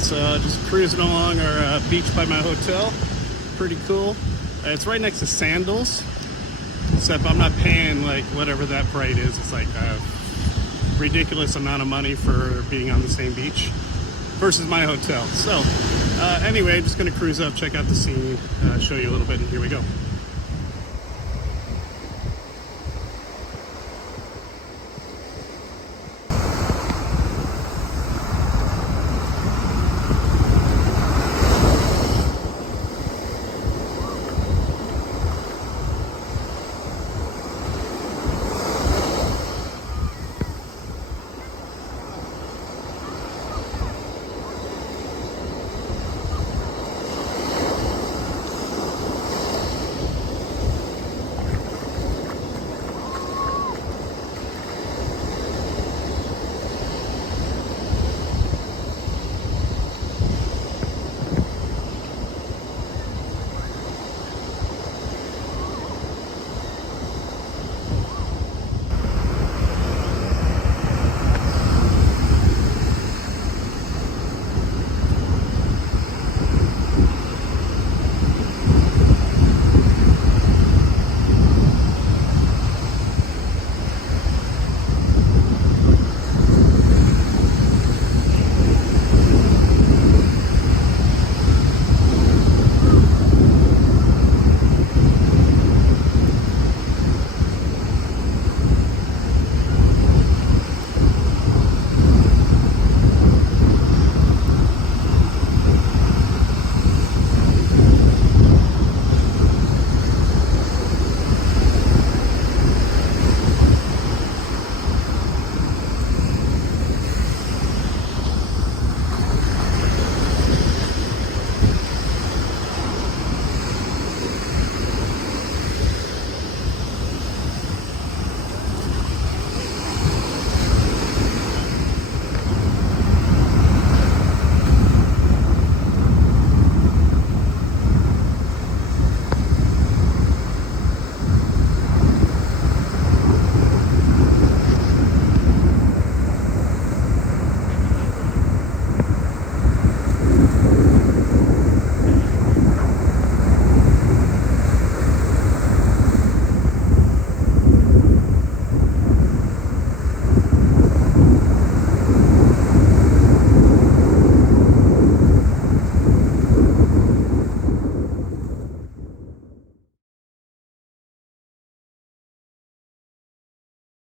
so just cruising along our beach by my hotel. Pretty cool. It's right next to Sandals, except I'm not paying like whatever that bright is. It's like a ridiculous amount of money for being on the same beach versus my hotel. So anyway, just gonna cruise up, check out the scene, show you a little bit, and here we go.